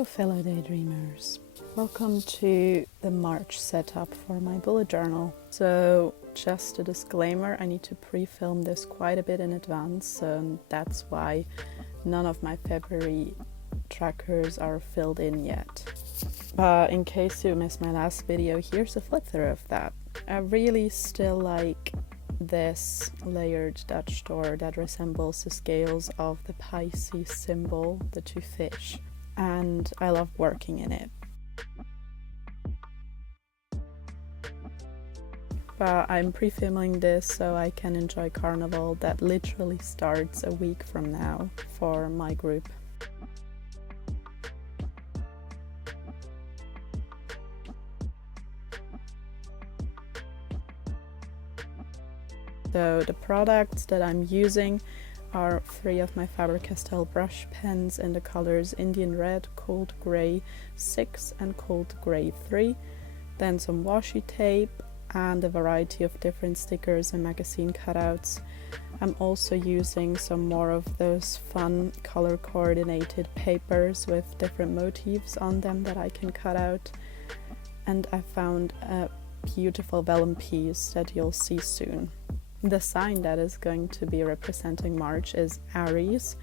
Hello fellow daydreamers, welcome to the March setup for my bullet journal. So just a disclaimer, I need to pre-film this quite a bit in advance, so that's why none of my February trackers are filled in yet. But in case you missed my last video, here's a flip through of that. I really still like this layered Dutch door that resembles the scales of the Pisces symbol, the two fish, and I love working in it. But I'm pre-filming this so I can enjoy Carnival that literally starts a week from now for my group. So the products that I'm using are 3 of my Faber-Castell brush pens in the colors Indian Red, Cold Grey 6 and Cold Grey 3, then some washi tape and a variety of different stickers and magazine cutouts. I'm also using some more of those fun color coordinated papers with different motifs on them that I can cut out, and I found a beautiful vellum piece that you'll see soon. The sign that is going to be representing March is Aries,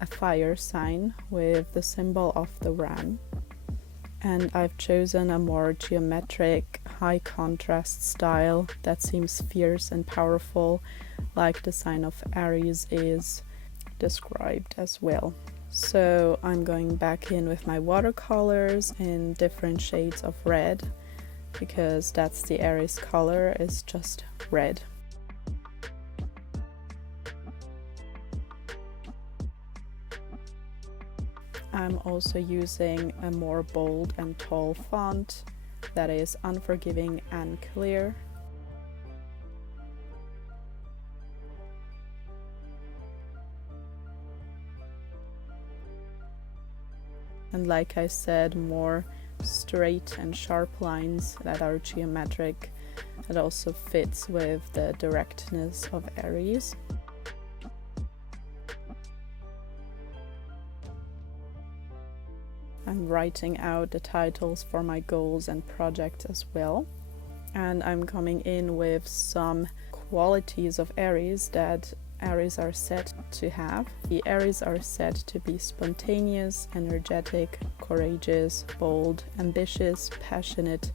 a fire sign with the symbol of the ram. And I've chosen a more geometric, high contrast style that seems fierce and powerful, like the sign of Aries is described as well. So I'm going back in with my watercolors in different shades of red, because that's the Aries color, is just red. I'm also using a more bold and tall font that is unforgiving and clear. And like I said, more straight and sharp lines that are geometric. It also fits with the directness of Aries. I'm writing out the titles for my goals and projects as well, and I'm coming in with some qualities of Aries that Aries are said to have. The Aries are said to be spontaneous, energetic, courageous, bold, ambitious, passionate.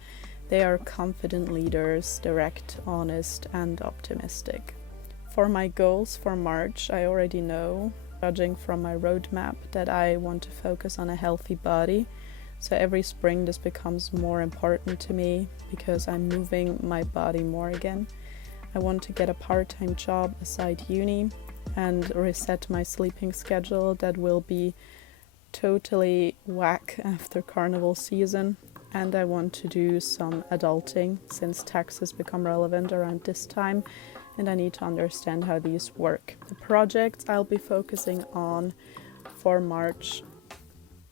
They are confident leaders, direct, honest, and optimistic. For my goals for March, I already know, judging from my roadmap, that I want to focus on a healthy body. So every spring this becomes more important to me because I'm moving my body more again. I want to get a part-time job aside uni and reset my sleeping schedule that will be totally whack after Carnival season. And I want to do some adulting since taxes become relevant around this time, and I need to understand how these work. The projects I'll be focusing on for March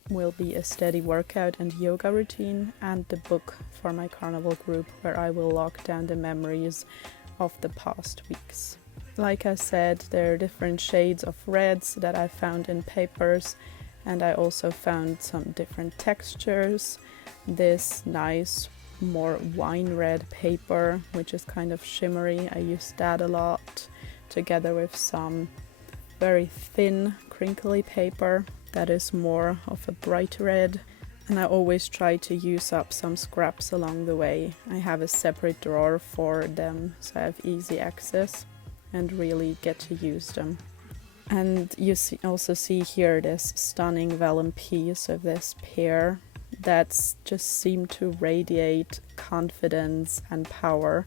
will be a steady workout and yoga routine, and the book for my Carnival group, where I will lock down the memories of the past weeks. Like I said, there are different shades of reds that I found in papers, and I also found some different textures. This nice more wine red paper, which is kind of shimmery. I use that a lot, together with some very thin crinkly paper that is more of a bright red, and I always try to use up some scraps along the way. I have a separate drawer for them so I have easy access and really get to use them. And you also see here this stunning vellum piece of this pear that's just seemed to radiate confidence and power,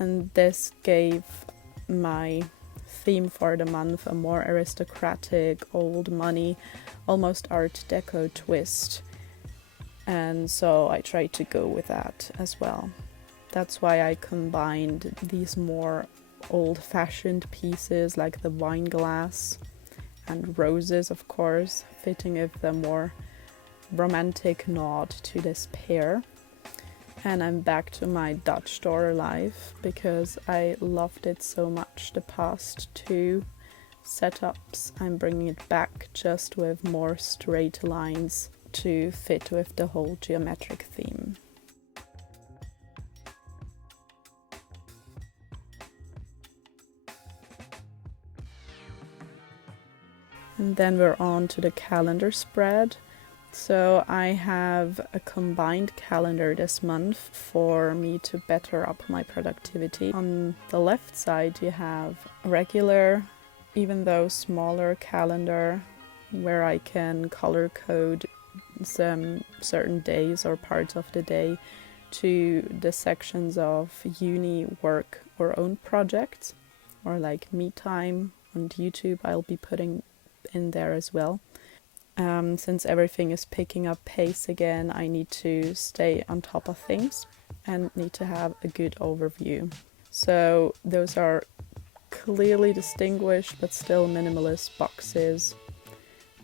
and this gave my theme for the month a more aristocratic, old money, almost art deco twist, and so I tried to go with that as well. That's why I combined these more old-fashioned pieces like the wine glass and roses, of course, fitting with the more romantic nod to this pear. And I'm back to my Dutch door life because I loved it so much the past 2 setups. I'm bringing it back just with more straight lines to fit with the whole geometric theme. And then we're on to the calendar spread. So I have a combined calendar this month for me to better up my productivity. On the left side you have a regular, even though smaller calendar where I can color code some certain days or parts of the day to the sections of uni, work or own projects, or like me time on YouTube I'll be putting in there as well. Since everything is picking up pace again, I need to stay on top of things and need to have a good overview. So those are clearly distinguished but still minimalist boxes,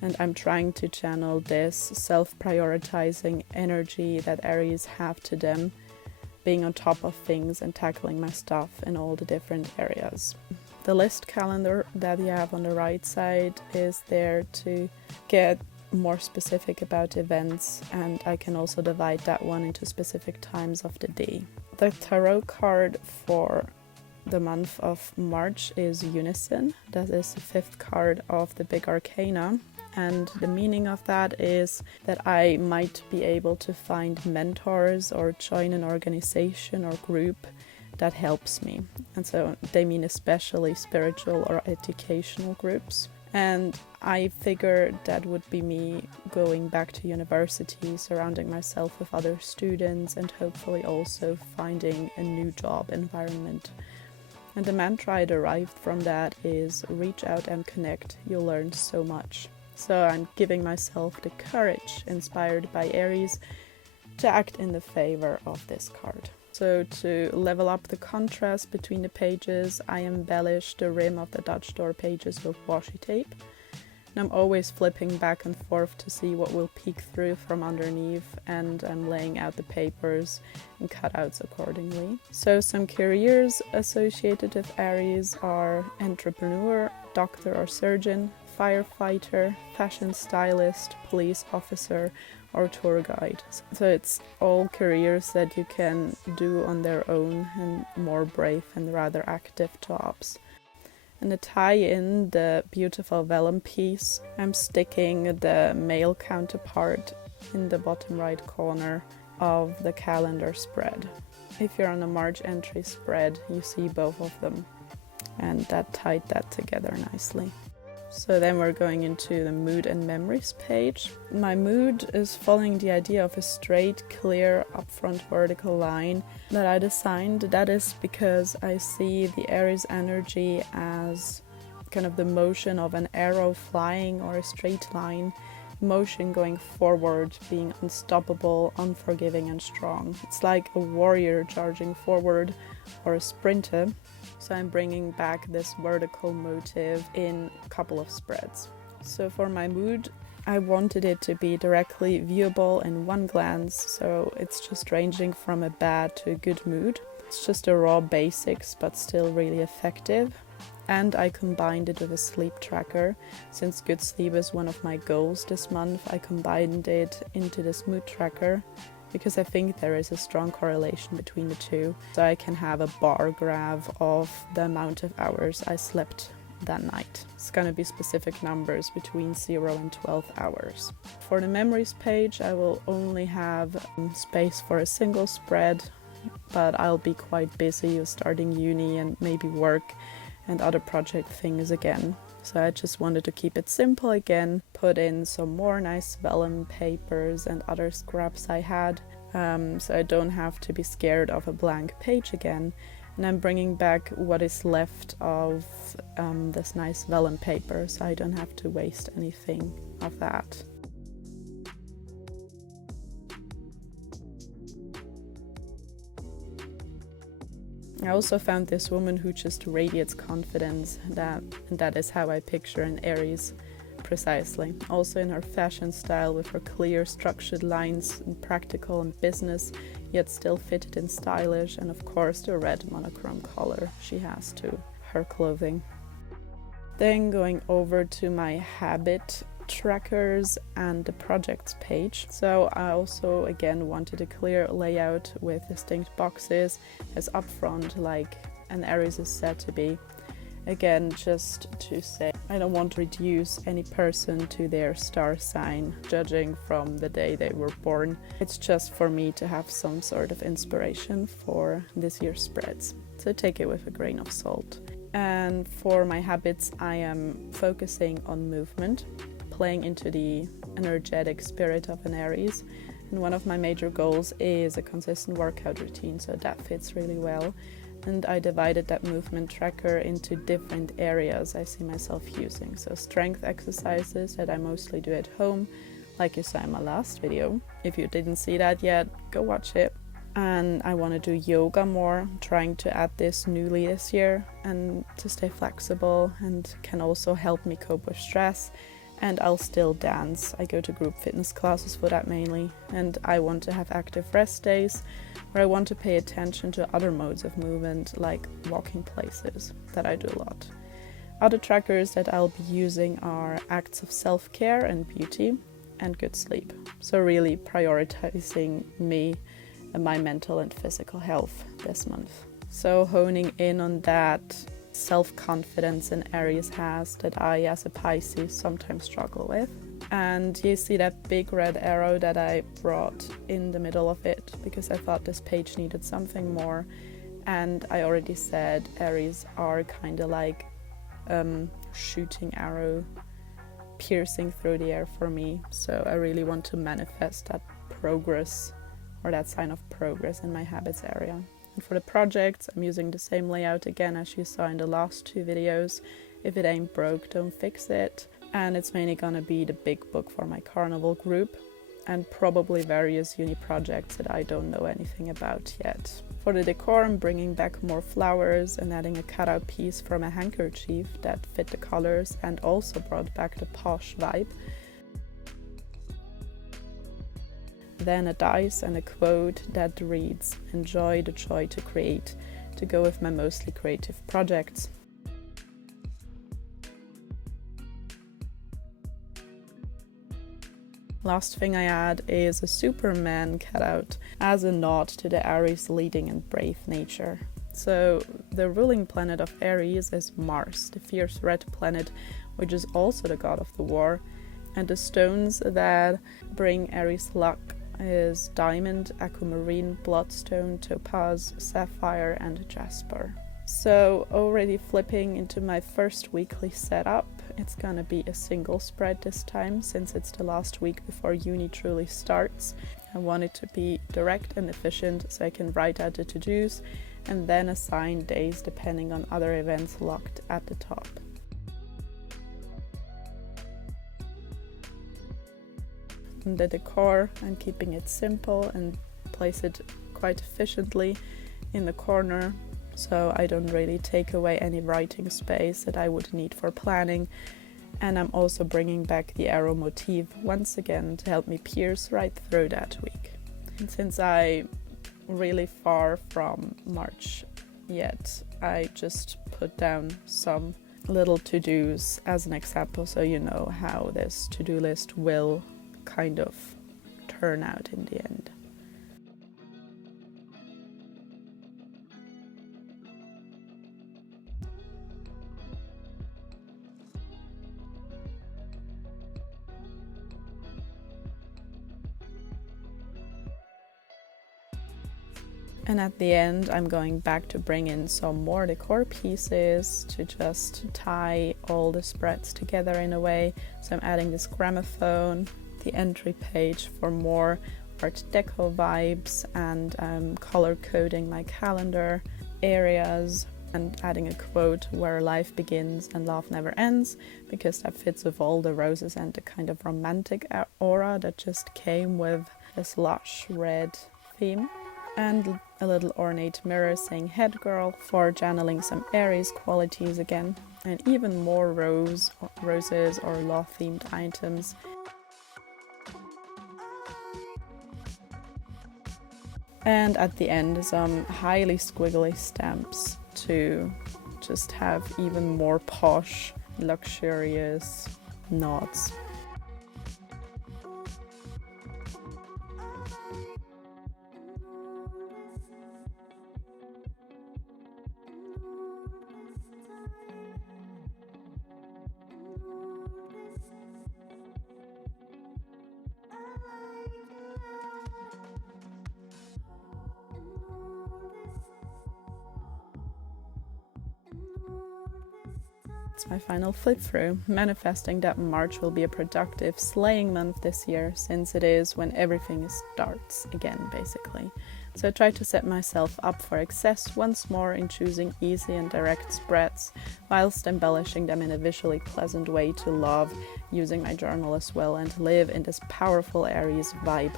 and I'm trying to channel this self-prioritizing energy that Aries have to them, being on top of things and tackling my stuff in all the different areas. The list calendar that you have on the right side is there to get more specific about events, and I can also divide that one into specific times of the day. The tarot card for the month of March is Unison. That is the 5th card of the Big Arcana, and the meaning of that is that I might be able to find mentors or join an organization or group that helps me. And so they mean especially spiritual or educational groups. And I figured that would be me going back to university, surrounding myself with other students, and hopefully also finding a new job environment. And the mantra I derived from that is reach out and connect, you'll learn so much. So I'm giving myself the courage, inspired by Aries, to act in the favor of this card. So to level up the contrast between the pages, I embellished the rim of the Dutch door pages with washi tape. And I'm always flipping back and forth to see what will peek through from underneath, and I'm laying out the papers and cutouts accordingly. So some careers associated with Aries are entrepreneur, doctor or surgeon, firefighter, fashion stylist, police officer, or tour guide. So it's all careers that you can do on their own and more brave and rather active jobs. And to tie in the beautiful vellum piece, I'm sticking the male counterpart in the bottom right corner of the calendar spread. If you're on the March entry spread, you see both of them, and that tied that together nicely. So then we're going into the mood and memories page. My mood is following the idea of a straight, clear, upfront vertical line that I designed. That is because I see the Aries energy as kind of the motion of an arrow flying or a straight line, motion going forward, being unstoppable, unforgiving and strong. It's like a warrior charging forward or a sprinter. So I'm bringing back this vertical motive in a couple of spreads. So for my mood, I wanted it to be directly viewable in one glance, so it's just ranging from a bad to a good mood. It's just a raw basics, but still really effective. And I combined it with a sleep tracker. Since good sleep is one of my goals this month, I combined it into this mood tracker, because I think there is a strong correlation between the two. So I can have a bar graph of the amount of hours I slept that night. It's going to be specific numbers between 0 and 12 hours. For the memories page, I will only have space for a single spread, but I'll be quite busy starting uni and maybe work and other project things again. So I just wanted to keep it simple again, put in some more nice vellum papers and other scraps I had, so I don't have to be scared of a blank page again. And I'm bringing back what is left of this nice vellum paper, so I don't have to waste anything of that. I also found this woman who just radiates confidence, and that is how I picture an Aries precisely. Also in her fashion style, with her clear structured lines and practical and business, yet still fitted and stylish, and of course the red monochrome color she has to her clothing. Then going over to my habit trackers and the projects page. So I also again wanted a clear layout with distinct boxes as upfront like an Aries is said to be. Again, just to say, I don't want to reduce any person to their star sign, judging from the day they were born. It's just for me to have some sort of inspiration for this year's spreads. So take it with a grain of salt. And for my habits, I am focusing on movement, playing into the energetic spirit of an Aries. And one of my major goals is a consistent workout routine, so that fits really well. And I divided that movement tracker into different areas I see myself using. So strength exercises that I mostly do at home, like you saw in my last video. If you didn't see that yet, go watch it. And I want to do yoga more, trying to add this newly this year and to stay flexible and can also help me cope with stress. And I'll still dance. I go to group fitness classes for that mainly. And I want to have active rest days where I want to pay attention to other modes of movement like walking places that I do a lot. Other trackers that I'll be using are acts of self-care and beauty and good sleep. So really prioritizing me and my mental and physical health this month. So honing in on that self-confidence an Aries has that I as a Pisces sometimes struggle with. And you see that big red arrow that I brought in the middle of it because I thought this page needed something more. And I already said Aries are kind of like shooting arrow piercing through the air for me. So I really want to manifest that progress or that sign of progress in my habits area. And for the projects, I'm using the same layout again as you saw in the last two videos. If it ain't broke, don't fix it. And it's mainly gonna be the big book for my carnival group and probably various uni projects that I don't know anything about yet. For the decor, I'm bringing back more flowers and adding a cutout piece from a handkerchief that fit the colors and also brought back the posh vibe. Then a dice and a quote that reads, "Enjoy the joy to create," to go with my mostly creative projects. Last thing I add is a Superman cutout as a nod to the Aries leading and brave nature. So the ruling planet of Aries is Mars, the fierce red planet, which is also the god of the war. And the stones that bring Aries luck is diamond, aquamarine, bloodstone, topaz, sapphire and jasper. So already flipping into my first weekly setup, it's gonna be a single spread this time since it's the last week before uni truly starts. I want it to be direct and efficient so I can write out the to-dos and then assign days depending on other events locked at the top. And the decor, I'm keeping it simple and place it quite efficiently in the corner so I don't really take away any writing space that I would need for planning. And I'm also bringing back the arrow motif once again to help me pierce right through that week. And since I'm really far from March yet, I just put down some little to-dos as an example so you know how this to-do list will kind of turn out in the end. And at the end, I'm going back to bring in some more decor pieces to just tie all the spreads together in a way. So I'm adding this gramophone, the entry page for more art deco vibes, and color coding my calendar areas, and adding a quote where life begins and love never ends, because that fits with all the roses and the kind of romantic aura that just came with this lush red theme. And a little ornate mirror saying head girl for channeling some Aries qualities again, and even more roses or love themed items. And at the end, some highly squiggly stamps to just have even more posh, luxurious nods. that's my final flip through, manifesting that March will be a productive, slaying month this year, since it is when everything starts again, basically. So I try to set myself up for success once more in choosing easy and direct spreads, whilst embellishing them in a visually pleasant way to love, using my journal as well, and live in this powerful Aries vibe.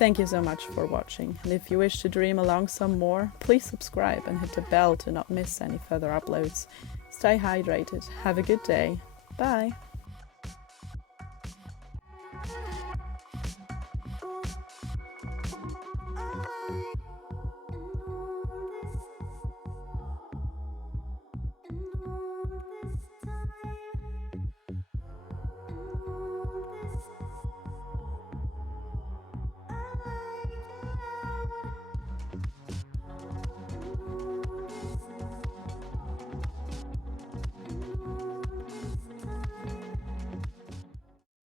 Thank you so much for watching, and if you wish to dream along some more, please subscribe and hit the bell to not miss any further uploads. Stay hydrated, have a good day, bye!